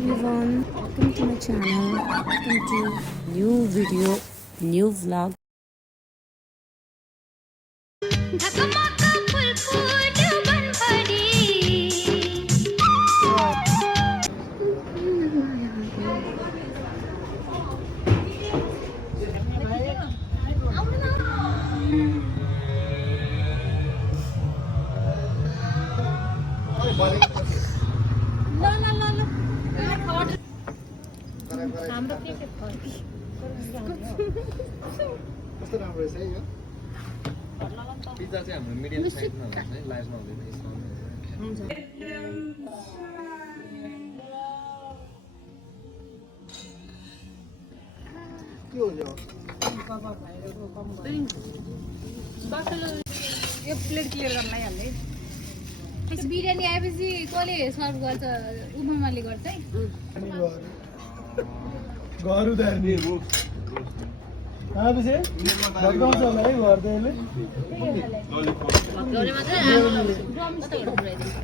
everyone, welcome to my channel, welcome to new video, new vlog. कस्तो राम्रो रहेछ है यो पिज्जा चाहिँ हाम्रो मिडियम साइजमा हुन्छ है लार्जमा हुँदैन यसमा के हो यो यो प्लेट क्लियर गर्न आइहाल्ने त्यसो बिरयानी आएपछि कसले सर्भ गर्छ उमामाले गर्छ है घर उदाहरण आएपछि भगाउँछ होला है घर त्यसले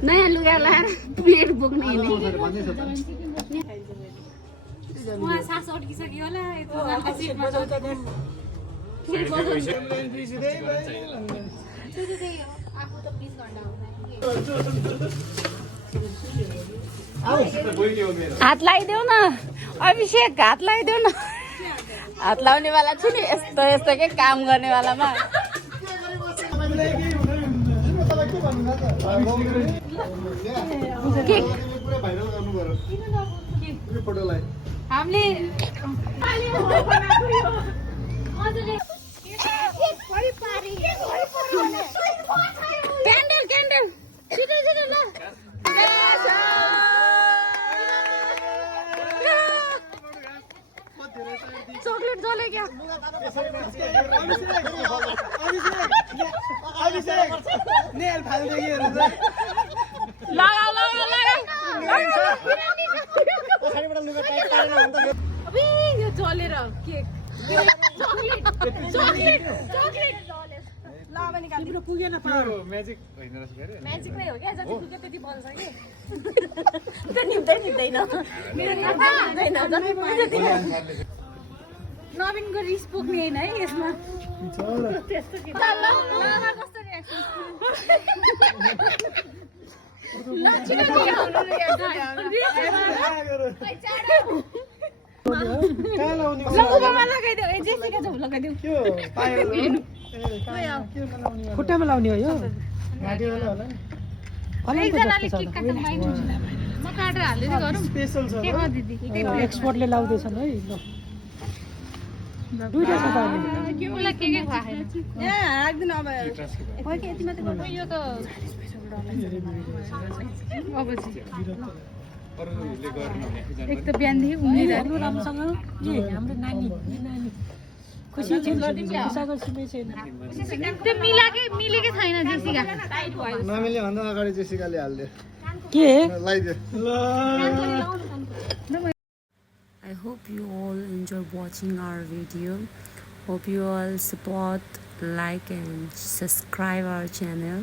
नयाँ लुगा लाएर प्लेट बोक्ने उहाँ सास अड्किसक्यो होला यत्रो हल्का सिटमा आफू त 20 घण्टा हुँदैन हात लगाइदेऊ न अभिषेक, हात लगाइदेऊ न। हात लाउने वाला छु नि, यस्तो यस्तो के काम गर्ने वालामा हामीले क्यान्डल क्यान्डल छिटो छिटो ल चॉकलेट जले क्या नेल फाल्दै हेर्नु लगा लगा लगा पछाडिबाट लुगा टाइट पारेन भने त अबे यो जलेर केक चकलेट चकलेट चकलेट ल अब निकाल तिम्रो पुगेन पारो म्याजिक होइन रहेछ के अरे म्याजिक नै हो क्या जति पुग्यो त्यति बल्छ के त्यो निप्दैन मेरो नाता निप्दैन जति पुग्यो त्यति नवीनको रिस पुग्ने हैन है यसमा त्यस्तो के ल कस्तो रियाक्सन ल छिटो कहाँ लाउने लगुमा लगाइदेऊ ए जेसिका जाऊ लगाइदेऊ के पायो खुट्टामा लाउने हो यो घाँटीवाला होला एकजनाले केक काट्न पाइन्छ म काटेर हाल्दै गरौँ स्पेशल छ के हो दिदी एक्सपोर्टले लाउँदैछन् है ल दुईटा छ त के मलाई केकै खुवाएन ए राख्दिन अब खोइ के यति मात्र गर्नु यो त अब एक त बिहानदेखि घुमिरहेको राम्रोसँग हाम्रो नानी खुसी छैन त्यो मिलेकै छैन जेसिका नमिले भन्दा अगाडि जेसिकाले हाल्दियो के लगाइदियो I hope you all enjoy watching our video. Hope you all support, like and subscribe our channel.